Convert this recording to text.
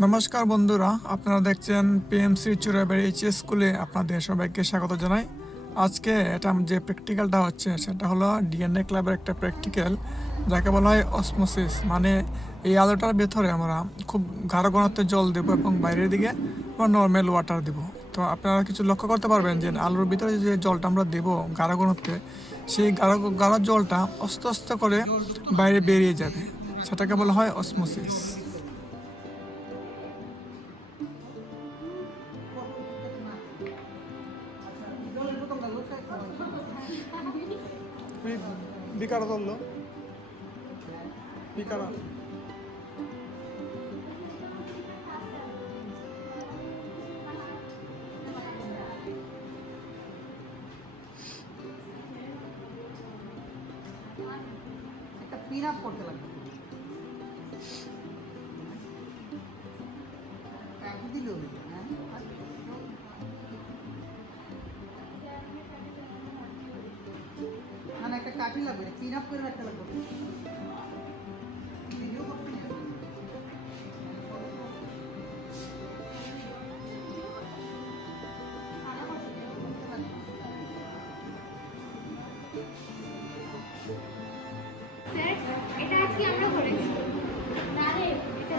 নমস্কার বন্ধুরা, আপনারা দেখছেন পিএমসি চুরাবাড়ি এইচএস স্কুলে আপনাদের সবাইকে স্বাগত জানাই। আজকে এটা যে প্র্যাকটিক্যালটা হচ্ছে সেটা হলো ডিএনএ ক্লাবের একটা প্র্যাকটিক্যাল, যাকে বলা হয় অসমোসিস। মানে এই আলোটার ভেতরে আমরা খুব গাঢ় ঘনত্বের জল দেবো এবং বাইরের দিকে আমরা নর্মাল ওয়াটার দেব। তো আপনারা কিছু লক্ষ্য করতে পারবেন যে আলোর ভিতরে যে জলটা আমরা দেবো গাঢ় ঘনত্বে, সেই গাঢ় গাঢ় জলটা আস্তে আস্তে করে বাইরে বেরিয়ে যাবে, সেটাকে বলা হয় অসমোসিস। বিকার ধরলো বিকারা একটা পিন আপ করতে লাগবে। কাটি দিল না, একটা কাঠি লাগবে, পিন আপ করে রাখতে লাগবে। ভিডিও করতে স্যার, এটা আজকে আমরা করেছি। না রে, এটা